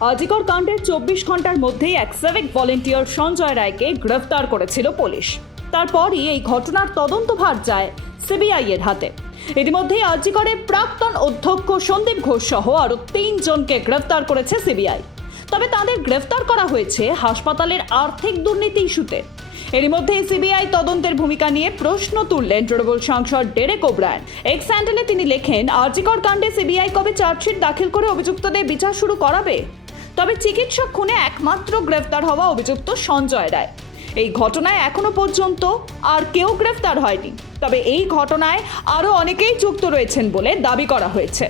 আজিকর কাণ্ডের চব্বিশ ঘণ্টার মধ্যেই এক সেভিক ভলেন্টিয়ার সঞ্জয় রায়কে গ্রেফতার করেছিল পুলিশ। তারপরই এই ঘটনার তদন্তভার যায় সিবিআই এর হাতে। ইতিমধ্যেই আজিকরে প্রাক্তন অধ্যক্ষ সন্দীপ ঘোষ সহ আরও তিনজনকে গ্রেফতার করেছে সিবিআই। তবে তাদের গ্রেফতার করা হয়েছে হাসপাতালের আর্থিক দুর্নীতি ইস্যুতে। এরই মধ্যে সিবিআই তদন্তের ভূমিকা নিয়ে প্রশ্ন তুললেন তৃণমূল সাংসদ ডেরেক ওব্রায়ন। এক্স হ্যান্ডেলে তিনি লেখেন আরজিকর কাণ্ডে সিবিআই কবে চার্জশিট দাখিল করে অভিযুক্তদের বিচার শুরু করাবে? তবে চিকিৎসক খুনে একমাত্র গ্রেফতার হওয়া অভিযুক্ত সঞ্জয় রায়। এই ঘটনায় এখনও পর্যন্ত আর কেউ গ্রেফতার হয়নি। তবে এই ঘটনায় আরও অনেকেই যুক্ত রয়েছেন বলে দাবি করা হয়েছে।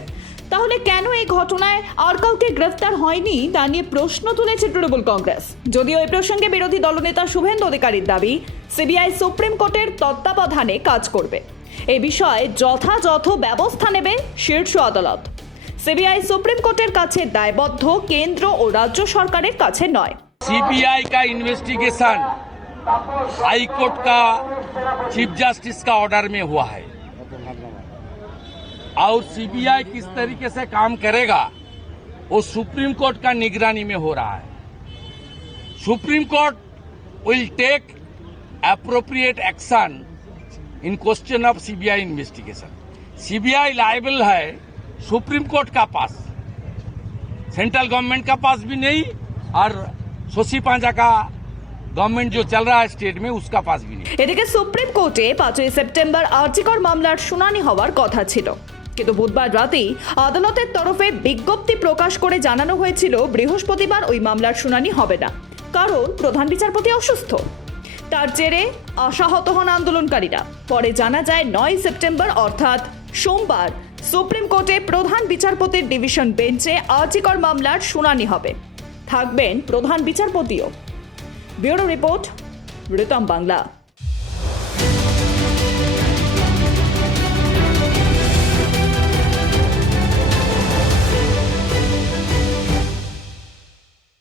তাহলে কেন এই ঘটনায় আর কাউকে গ্রেফতার হয়নি তা নিয়ে প্রশ্ন তুলেছে তৃণমূল কংগ্রেস। যদিও এই প্রসঙ্গে বিরোধী দলনেতা শুভেন্দু অধিকারীর দাবি, সিবিআই সুপ্রিম কোর্টের তত্ত্বাবধানে কাজ করবে। এ বিষয়ে যথাযথ ব্যবস্থা নেবে শীর্ষ আদালত। সিবিআই সুপ্রিম কোর্টের কাছে দায়বদ্ধ কেন্দ্র ও রাজ্য সরকারের কাছে নয় सीबीआई का इन्वेस्टिगेशन हाई कोर्ट का चीफ जस्टिस का ऑर्डर में हुआ है और सीबीआई किस तरीके से काम करेगा वो सुप्रीम कोर्ट का निगरानी में हो रहा है supreme court will take appropriate action in question of CBI investigation CBI liable है सुप्रीम कोर्ट का पास सेंट्रल गवर्नमेंट का पास भी नहीं और सोसी पांजा का गवर्नमेंट जो चल रहा है स्टेट में उसका पास भी नहीं এদিকে সুপ্রিম কোর্টে পাঁচই সেপ্টেম্বর আর্জিকর মামলার শুনানি হওয়ার কথা ছিল কিন্তু বুধবার রাতেই আদালতের তরফে বিজ্ঞপ্তি প্রকাশ করে জানানো হয়েছিল বৃহস্পতিবার ওই মামলার শুনানি হবে না কারণ প্রধান বিচারপতি অসুস্থ তার জেরে আশাহত হন আন্দোলনকারীরা পরে জানা যায় নয় সেপ্টেম্বর অর্থাৎ সোমবার সুপ্রিম কোর্টে প্রধান বিচারপতির ডিভিশন বেঞ্চে আজিকর মামলার শুনানি হবে। থাকবেন প্রধান বিচারপতিও। Bureau report Ritam Bangla.